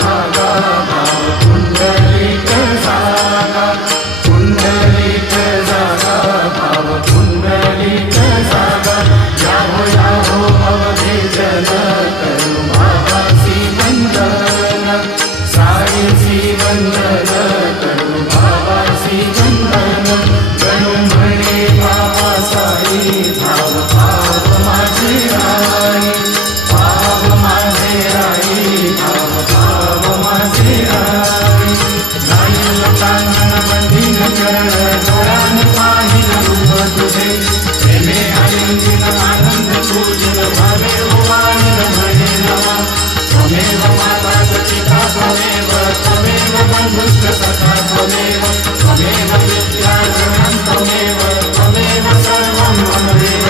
भागा भाव पुंडलिक जागा पुंडलिक जागा भाव पुंडलिक जागा याहो अवघे जन करू भावासी वंदन साईसी वंदन करू भावासी वंदन गणू म्हणे बाबा साई भाव भाव माझे आई भाव माझे आई भाव भाव माझे आई जाईल कानन बंधीन चरण डोळ्यान पाहिल रूप तुझे प्रेमे आलिंगन आनंद पूजन भावे उवाळीन म्हणे नवा त्वमेव माता पिता त्वमेव बंधुश्च सखा त्वमेव विद्या त्वमेव सर्वं मम देव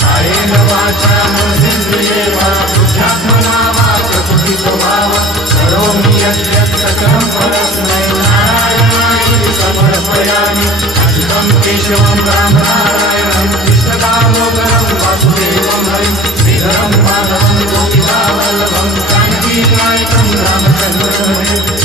कायेन वाचा मनसेन्द्रिये वा बुद्ध्यात्मना वा प्रकृति स्वभावा करोमि यद्यत् सकलं परस्मै नारायणाय समर्पयामि अच्युतं केशवं राम नारायणं कृष्णदामोदरं वासुदेवं हरिं श्रीधरं माधवं गोपिकावल्लभं जानकीनायकं रामचन्द्रं